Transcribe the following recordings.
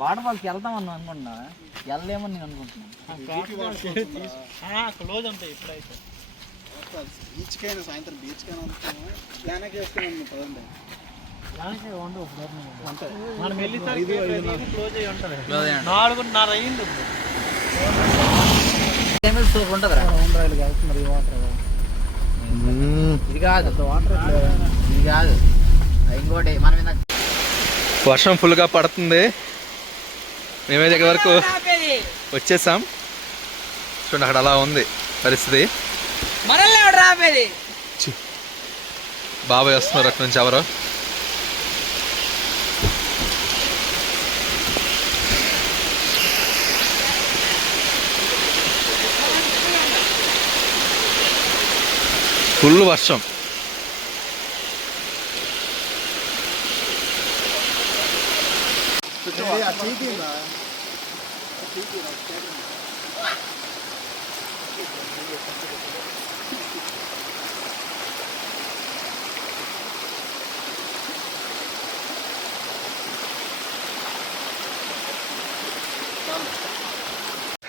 Water ఫాల్స్కి వెళ్తామన్నా అనుకుంటున్నా, వెళ్ళలేమని నేను అనుకుంటున్నాను. క్లోజ్ ఉంటాయి ఇప్పుడైతే. బీచ్కైనా సాయంత్రం బీచ్కైనా ప్లాన్ చేసుకున్నాను కదండి. మనం వెళ్ళేసరికి క్లోజ్ అయ్యి ఉంటుంది. 4:30 అయింది. ఉంటుందిరా వెళ్తున్నారు. ఈ వాటర్ ఇది కాదు, ఇది కాదు, ఇంకోటి. మనం వర్షం ఫుల్గా పడుతుంది. మేమే దగ్గర వరకు వచ్చేసాం. చూడండి అక్కడ అలా ఉంది పరిస్థితి. బాబాయ్ వస్తున్నారు అక్కడి నుంచి ఎవరో. ఫుల్ వర్షం.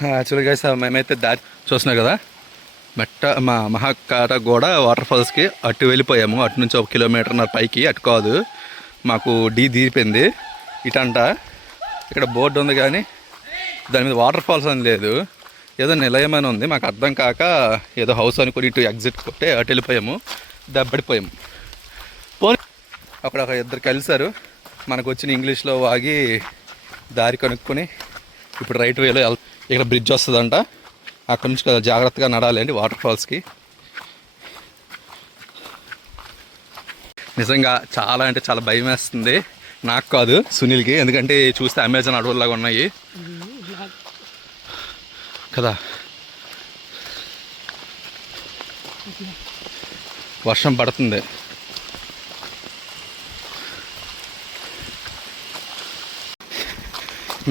యాక్చువల్గా సార్ మేమైతే దారి చూస్తున్నాం కదా, మా మహాకాటగూడ వాటర్ ఫాల్స్కి అటు వెళ్ళిపోయాము. అటు నుంచి 1 కిలోమీటర్న్నర పైకి. అటు కాదు, మాకు తీరిపోయింది. ఇటంట ఇక్కడ బోర్డు ఉంది కానీ దాని మీద వాటర్ ఫాల్స్ అని లేదు, ఏదో నిలయమని ఉంది. మాకు అర్థం కాక ఏదో హౌస్ అనుకుని ఇటు ఎగ్జిట్ కొట్టే అటు వెళ్ళిపోయాము. దెబ్బడిపోయాము. అక్కడ ఒక ఇద్దరు కలిసారు. మనకు వచ్చిన ఇంగ్లీష్లో వాగి దారి కనుక్కొని ఇప్పుడు రైట్ వేలో ఇక్కడ బ్రిడ్జ్ వస్తుందంట. అక్కడ నుంచి జాగ్రత్తగా నడాలి అండి వాటర్ ఫాల్స్కి. నిజంగా చాలా అంటే చాలా భయం వేస్తుంది. నాకు కాదు, సునీల్కి. ఎందుకంటే చూస్తే అమెజాన్ అడవుల్లాగా ఉన్నాయి కదా. వర్షం పడుతుంది.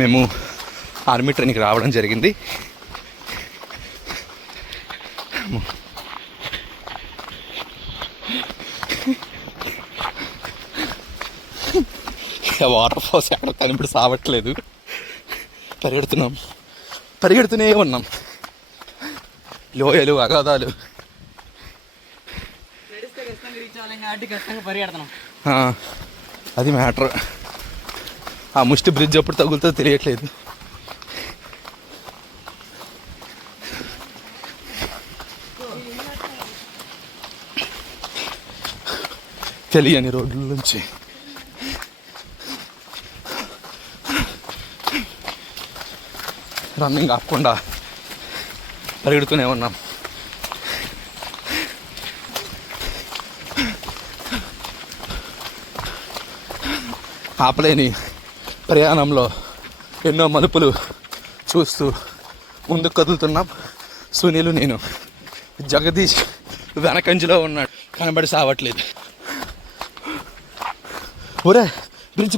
మేము ఆర్మీ ట్రైనింగ్కి రావడం జరిగింది. వాటర్ ఫాల్స్ ఎక్కడ కనిపిడి సావట్లేదు. పరిగెడుతూనే ఉన్నాం. లోయలు, అగాధాలు. అది మ్యాటర్. ఆ ముష్టి బ్రిడ్జ్ ఎప్పుడు తగులుతో తెలియట్లేదు. తెలియని రోడ్ల నుంచి రన్నింగ్ ఆపకుండా పరిగెడుతూనే ఉన్నాం. ఆపలేని ప్రయాణంలో ఎన్నో మలుపులు చూస్తూ ముందుకు కదులుతున్నాం. సునీలు, నేను. జగదీష్ వెనకంజలో ఉన్నాడు, కనబడి సావట్లేదు. ఒరే బ్రిడ్జ్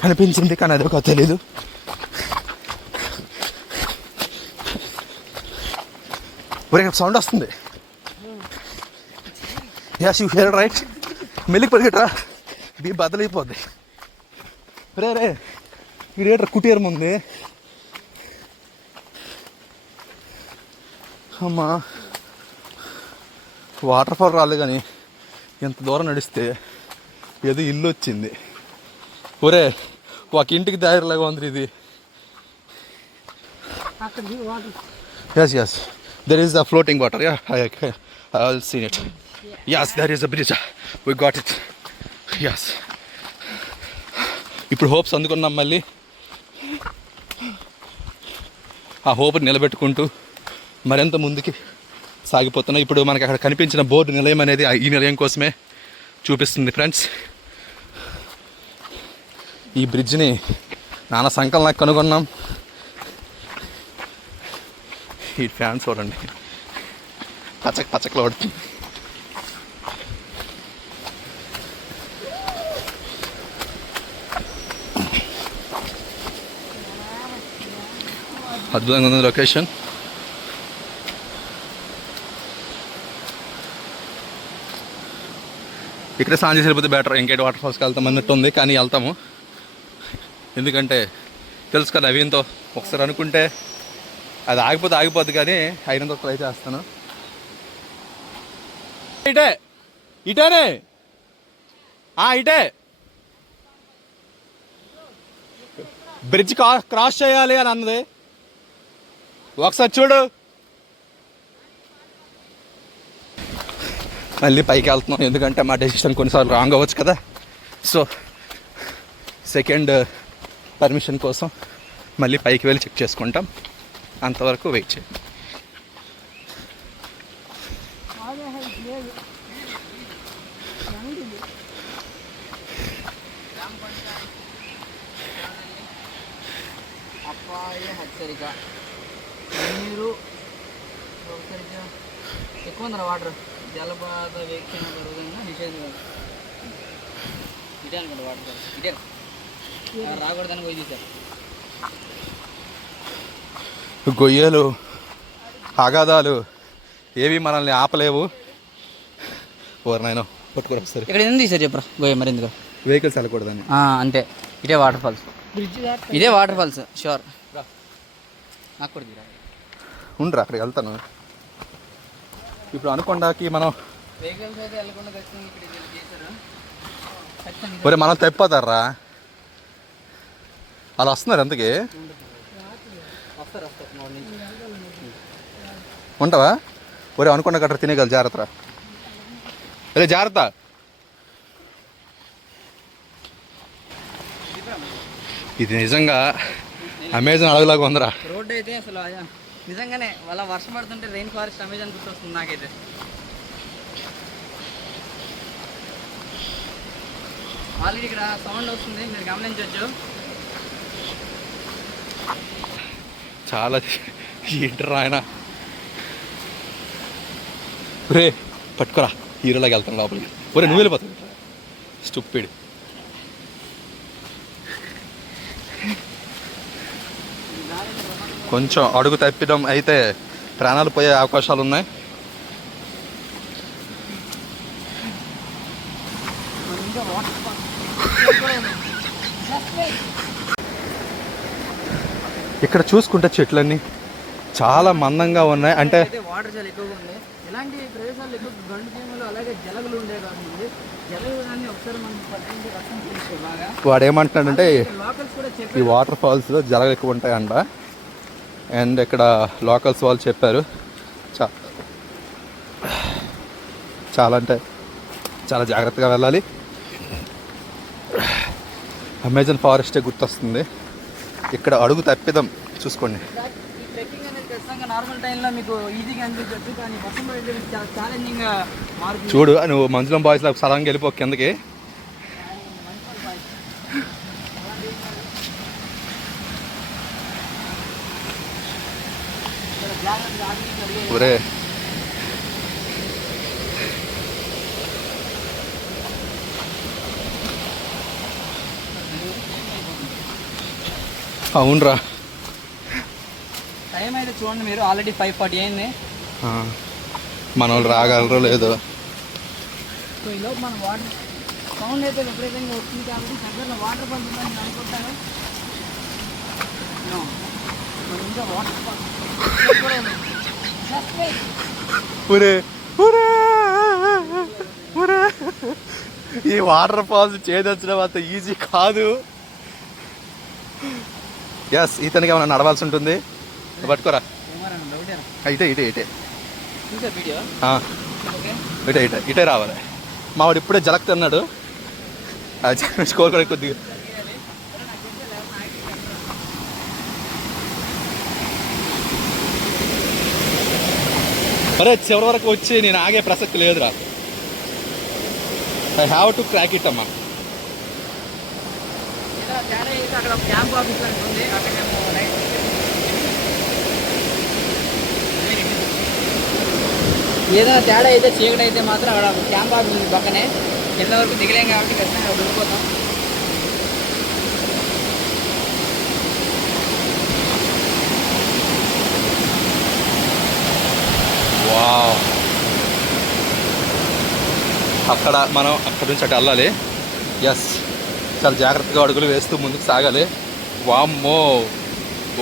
కనిపించింది కానీ అదొక తెలీదు. ఒరే సౌండ్ వస్తుంది. As you hear right? మెల్లికి పరిగెట్రా, బద్దలైపోద్ది. రే ఇడేట్రా కుటీరం ఉంది. అమ్మా, వాటర్ ఫాల్ రాలేదు కానీ ఎంత దూరం నడిస్తే ఏదో ఇల్లు వచ్చింది. ఒరే ఒక ఇంటికి దారిలాగా ఉంది ఇది. Yes there is the floating water. I'll seen it. Yes, there is a bridge. We got it. Yes. ఇప్పుడు హోప్స్ అందుకున్నాం. మళ్ళీ ఆ హోప్ నిలబెట్టుకుంటూ మరింత ముందుకి సాగిపోతున్నాం. ఇప్పుడు మనకి అక్కడ కనిపించిన బోర్డు నిలయం అనేది ఈ నిలయం కోసమే చూపిస్తుంది ఫ్రెండ్స్. ఈ బ్రిడ్జ్ని నానా సంకలనానికి కనుగొన్నాం. ఈ ఫ్యాన్స్ చూడండి, పచ్చకలో పడుతుంది. అద్భుతంగా ఉంది లొకేషన్. ఇక్కడ స్నానం చేసి వెళ్ళిపోతే బెటర్, ఇంకేటి వాటర్ ఫాల్స్కి వెళ్తాం అన్నట్టు ఉంది. కానీ వెళ్తాము, ఎందుకంటే తెలుసు కదా నవీన్తో ఒకసారి అనుకుంటే అది ఆగిపోద్ది, కానీ అయినంత ట్రై చేస్తాను. ఇటే ఇటేనే ఇటే బ్రిడ్జ్ క్రాస్ చేయాలి అని అన్నది, ఒకసారి చూడు. మళ్ళీ పైకి వెళ్తున్నాం, ఎందుకంటే మా డెసిషన్ కొన్నిసార్లు రాంగ్ అవ్వచ్చు కదా. సో సెకండ్ పర్మిషన్ కోసం మళ్ళీ పైకి వెళ్ళి చెక్ చేసుకుంటాం, అంతవరకు వెయిట్ చేయండి. హెచ్చరిక, నీరు ఎక్కువ ఉందా వాటర్, జలపాత వీక్షణ జరుగుతుందా నిషేధం. ఇటే అనుకోండి వాటర్, ఇటే రాకూడదని పోయి తీశారు. గొయ్యలు అగాధాలు ఏవి మనల్ని ఆపలేవు. ఎవరినైనా పట్టుకోరు ఒకసారి. ఇక్కడ ఎందుకు తీసారు చెప్పరా గోయ, మరి ఎందుకు వెహికల్స్ వెళ్ళకూడదని. అంతే, ఇదే వాటర్ ఫాల్స్, ఇదే వాటర్ ఫాల్స్ షూర్. నాకు కూడా ఉండరా అక్కడికి వెళ్తాను. ఇప్పుడు అనుకొండకి మనం వెహికల్స్ అయితే వెళ్ళకుండా ఖచ్చితంగా ఇక్కడ చేశారు. ఒరే మనం తప్పిపోతారా, అలా వస్తున్నారు ఎంతకి వస్తారు ఉంటావా? ఒరే అనుకొండ గట్రా తినేగలరు, జాగ్రత్త. అరే జాగ్రత్త. ఇది నిజంగా అమెజాన్ అడవిలాగా ఉందిరా రోడ్డు అయితే. అసలు నిజంగానే వాళ్ళ వర్షం పడుతుంటే రెయిన్ ఫారెస్ట్ అమెజాన్ గుర్తొస్తుంది నాకైతే. ఆల్రెడీ ఇక్కడ సౌండ్ వస్తుంది, మీరు గమనించవచ్చు. చాలా ఏంటరా ఆయన. ఒరే పట్టుకోరా, హీరోలాగా వెళ్తాను లోపలికి. ఒరే నువ్వు వెళ్ళిపోతావు, స్టూపిడ్. కొంచెం అడుగు తప్పిడం అయితే ప్రాణాలు పోయే అవకాశాలు ఉన్నాయి. ఇక్కడ చూసుకుంటే చెట్లన్నీ చాలా మందంగా ఉన్నాయి. అంటే వాటర్ చాలా ఎక్కువగా ఉంది. ఇలాంటి ప్రదేశాలు ఎక్కువ గండు చీమలు అలాగే జలగలు ఉండే కాకుండా జలగలు ఒకసారి మనం బాగా. వాడు ఏమంటున్నాడంటే లోకల్స్ కూడా ఈ వాటర్ ఫాల్స్లో జలగలు ఎక్కువ ఉంటాయంట. అండ్ ఇక్కడ లోకల్స్ వాళ్ళు చెప్పారు చాలా అంటే చాలా జాగ్రత్తగా వెళ్ళాలి. అమెజాన్ ఫారెస్టే గుర్తొస్తుంది. ఇక్కడ అడుగు తప్పిదం చూసుకోండి. ట్రెక్కింగ్ అనేది ఖచ్చితంగా నార్మల్ టైంలో మీకు ఈజీగా అనిపించవచ్చు, కానీ వర్షం పడితే చాలా ఛాలెంజింగ్గా మారుతుంది. చూడు నువ్వు మంజులం బాయ్స్లో సడన్గా వెళ్ళిపో కిందకి. ఒరే అవునరా, టైం అయితే చూడండి మీరు, ఆల్రెడీ 5:40 అయింది. మన వాళ్ళు రాగలరో లేదో. సో ఈలోపు మన వాటర్ సౌండ్ అయితే విపరీతంగా వస్తుంది కాబట్టి దగ్గరలో వాటర్ ఫాల్స్ ఉందని అనుకుంటాను. ఇంకా వాటర్ ఫాల్స్ ఈ వాటర్ ఫాల్స్ చేదొచ్చడం అంత ఈజీ కాదు. ఎస్, ఇతనికి ఏమైనా నడవాల్సి ఉంటుంది. పట్టుకోరా, ఇటే ఇటే ఇటే ఇటే ఇటే ఇటే రావాలి. మావాడు ఇప్పుడే జలక్ తిన్నాడు, అది స్కోర్ కూడా కొద్దిగా. అరే చివరి వరకు వచ్చి నేను ఆగే ప్రసక్తి లేదురా. I have to crack it అమ్మా. అక్కడ క్యాంప్ ఆఫీస్ ఉంది, అక్కడ ఏదైనా తేడా అయితే చీకటి అయితే మాత్రం అక్కడ క్యాంప్ ఆఫీస్ ఉంది పక్కనే. కింద వరకు దిగలేం కాబట్టి ఖచ్చితంగా వెళ్ళిపోతాం. అక్కడ మనం అక్కడి నుంచి అటు వెళ్ళాలి. ఎస్, చాలా జాగ్రత్తగా అడుగులు వేస్తూ ముందుకు సాగాలి. వామ్మో,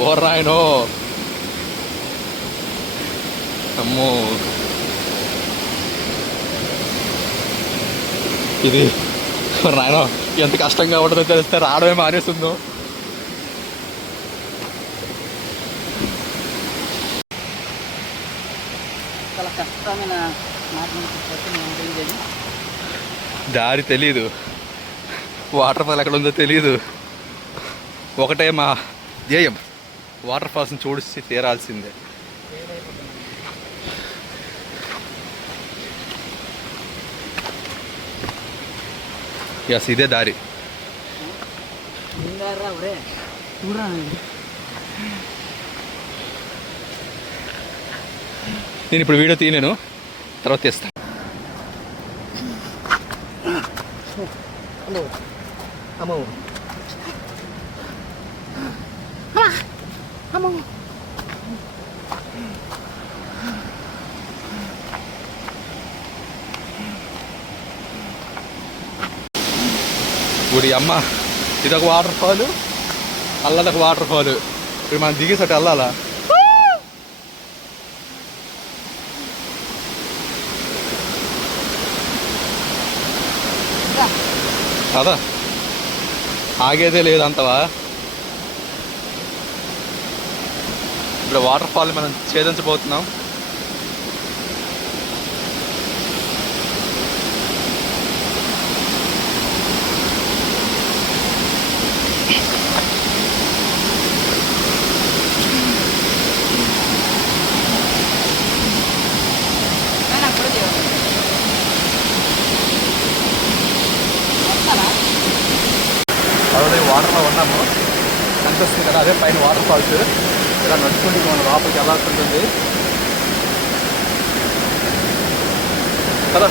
ఓర్రాయనో, అమ్మో, ఇది నాయన ఎంత కష్టంగా ఉంటుందో తెలిస్తే రావడమే మానేస్తుందో. చాలా కష్టమైన దారి తెలీదు, వాటర్ ఫాల్ ఎక్కడ ఉందో తెలీదు. ఒకటే మా ధ్యేయం, వాటర్ ఫాల్స్ని చూసి తీరాల్సిందే. ఎస్, ఇదే దారి. నేను ఇప్పుడు వీడియో తీయలేను, తర్వాత తీస్తాను. గుడి అమ్మ, ఇదొక వాటర్ ఫాల్, అల్లదొక వాటర్ ఫాల్. ఇప్పుడు మనం దిగేసట వెళ్ళాలా? కదా, ఆగేదే లేదంతవా. ఇప్పుడు వాటర్ ఫాల్ మనం ఛేదించబోతున్నాం. అదే వాటర్లో ఉన్నాము, కనిపిస్తుంది కదా, అదే పైన వాటర్ ఫాల్స్. ఇలా నడుచుకుంటూ మనం లోపలికి వెళ్ళాల్సి ఉంటుంది కదా.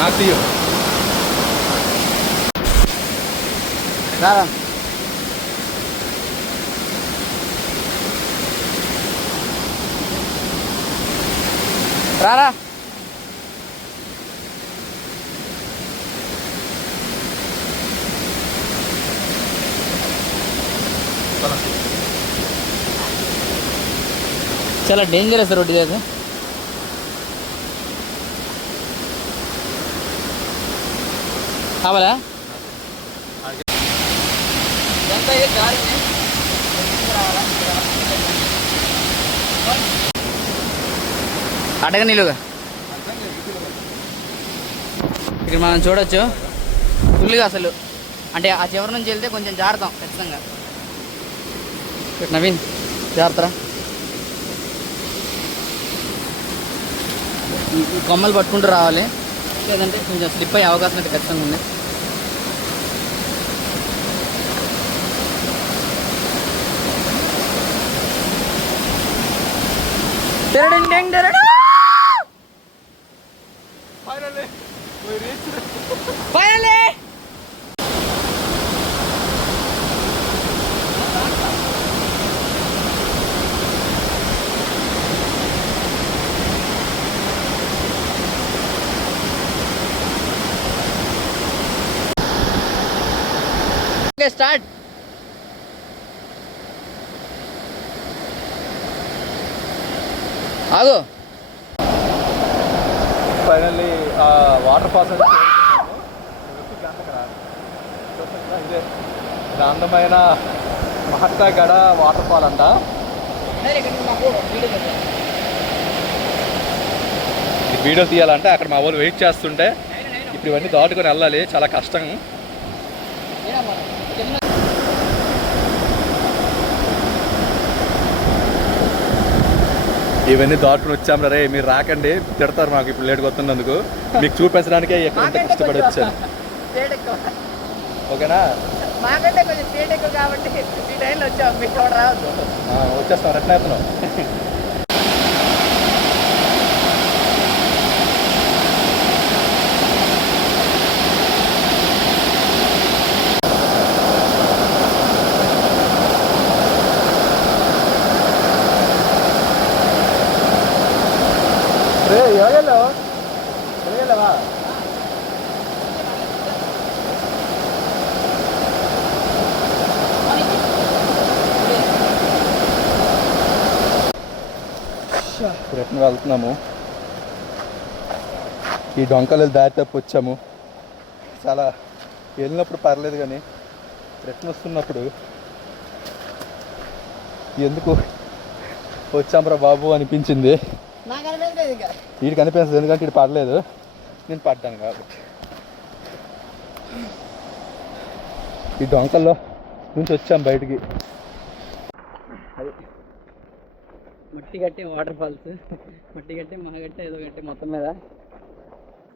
నాకు తీయు రారా. రారా. చాలా డేంజరస్ రోడ్ ఇది. అది కావాలా? అడగ నిలుగా ఇక్కడ మనం చూడొచ్చు ఫుల్గా అసలు. అంటే ఆ చివరి నుంచి వెళ్తే కొంచెం జారుతాం ఖచ్చితంగా. నవీన్ జాగ్రత్త, కొమ్మలు పట్టుకుంటూ రావాలి, లేదంటే కొంచెం స్లిప్ అయ్యే అవకాశం అయితే ఖచ్చితంగా ఉంది. స్టార్ట్. ఆగు. ఫైనల్లీ వాటర్ ఫాల్స్ ఇదే ఇది అందమైన మహత్తాగడ వాటర్ ఫాల్ అంట. ఈ వీడియో తీయాలంటే అక్కడ మా వాళ్ళు వెయిట్ చేస్తుంటే ఇప్పుడు ఇవన్నీ దాటుకొని వెళ్ళాలి, చాలా కష్టం. ఇవన్నీ దాటుకుని వచ్చాం రే, మీరు రాకండి తిడతారు మాకు ఇప్పుడు లేట్గా వస్తున్నందుకు. మీకు చూపించడానికే ఎక్కడ కష్టపడి వచ్చాను. ఓకేనా? మాకంటే కొంచెం స్పీడ్ ఎక్కువ కాబట్టి ఈ టైంలో వచ్చాం, మీకు కూడా రావద్దు. వచ్చేస్తాం, రెట్నేస్తున్నాం. రిటర్న్ వెళ్తున్నాము. ఈ డొంకలు దారి తప్పి వచ్చాము. చాలా వెళ్ళినప్పుడు పర్లేదు కానీ రిటర్న్ వస్తున్నప్పుడు ఎందుకు వచ్చాంరా బాబు అనిపించింది. వీడికి అనిపించదు ఎందుకంటే ఇటు పడలేదు, నేను పడ్డాను కాబట్టి. ఈ డొంకల్లో నుంచి వచ్చాం బయటికి. అది మట్టి గట్టి వాటర్ ఫాల్స్, మట్టి గట్టి మహగట్టి ఏదో గట్టి మొత్తం మీద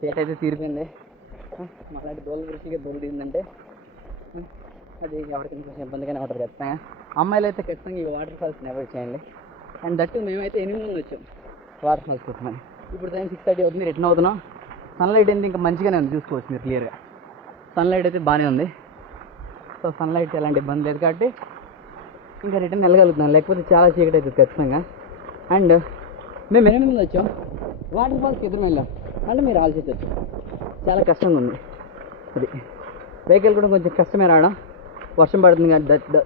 సేట్ అయితే తీరిపోయింది. మాలాంటి దోలు దృష్టిగా దోలు దిగిందంటే అది ఎవరికి కొంచెం ఇబ్బందిగానే ఉంటుంది ఖచ్చితంగా. అమ్మాయిలు అయితే ఖచ్చితంగా ఈ వాటర్ ఫాల్స్ని అవాయిడ్ చేయండి. అండ్ దట్టు మేమైతే 8 మంది వచ్చాం వాటర్ ఫాల్స్ కోసమని. ఇప్పుడు టైం 6:30 అవుతుంది, రిటర్న్ అవుతున్నాం. సన్లైట్ అయితే ఇంకా మంచిగానే ఉంది, చూసుకోవచ్చు మీరు క్లియర్గా. సన్లైట్ అయితే బాగానే ఉంది. సో సన్లైట్ ఎలాంటి ఇబ్బంది లేదు కాబట్టి ఇంకా రిటర్న్ వెళ్ళగలుగుతున్నాం, లేకపోతే చాలా చీకటి అవుతుంది ఖచ్చితంగా. అండ్ మేము 8 మంది వచ్చాం, వాటర్ ఫాల్స్కి ఎదురు వెళ్ళాం అంటే మీరు ఆలోచించవచ్చు. చాలా కష్టంగా ఉంది అది. వెహికల్ కూడా కొంచెం కష్టమే రావడం, వర్షం పడుతుంది కానీ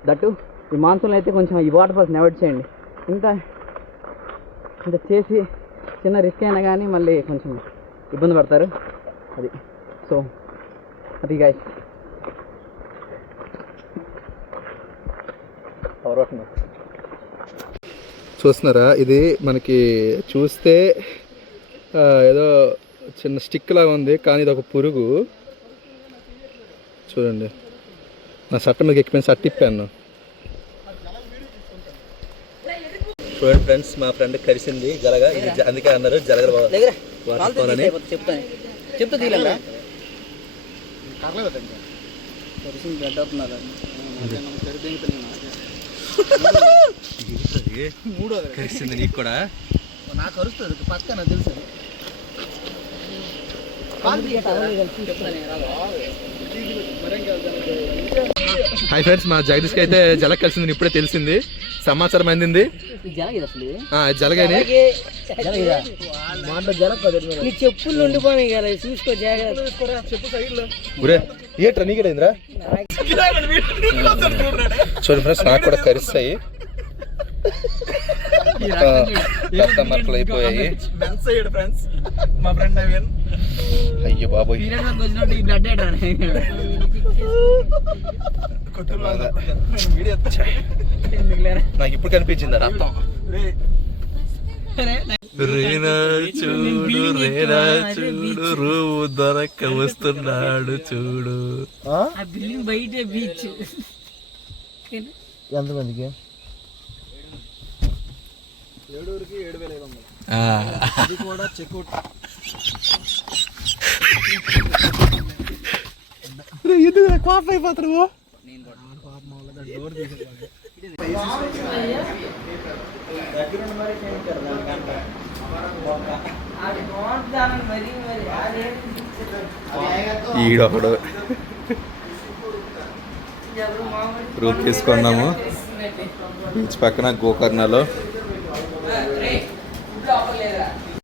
దట్టు ఈ మాన్సూన్లో అయితే కొంచెం ఈ వాటర్ ఫాల్స్ని అవాయిడ్ చేయండి. ఇంత చేసి చిన్న రిస్క్ అయినా కానీ మళ్ళీ కొంచెం ఇబ్బంది పడతారు అది. సో అది గాయస్. చూస్తున్నారా, ఇది మనకి చూస్తే ఏదో చిన్న స్టిక్ లాగా ఉంది కానీ ఇది ఒక పురుగు. చూడండి, నా సట్ట మీకు ఎక్కిపోయిన సట్ట ఇప్పాను. చూడండి ఫ్రెండ్స్, మా ఫ్రెండ్ కలిసింది జలగ. ఇది అందుకే అన్నారు జలగ వాడుకోవాలని. చెప్తా తీయాలా కలిసింది నీకు కూడా? నాకు అరుస్తుంది పక్కన తెలుసు. హాయ్ ఫ్రెండ్స్, మా జగదీష్కి అయితే జలగ కలిసింది ఇప్పుడే తెలిసింది, సమాచారం అందింది. జలగని చెప్పులు ఉండిపోయి కదా, చూసుకో జాగ్రత్త. ఏట్రా నీకేంద్రా? చూడండి ఫ్రెండ్స్, నాకు కూడా కరిస్తాయి, మరకలు అయిపోయాయి. మా ఫ్రెండ్ నవీన్. అయ్యో బాబోయ్, నాకు ఇప్పుడు కనిపించింది రక్తం. రేనా చూడు, రేనా చూడు, రూము దొరక్క వస్తున్నాడు చూడు. బయట బీచ్ ఎంతమందికి? 7,500. అది కూడా చెక్అవుట్. ఎందుకు కాఫ్ అయిపోతారు? ఈడొకడు రూమ్ తీసుకున్నాము బీచ్ పక్కన గోకర్ణలో.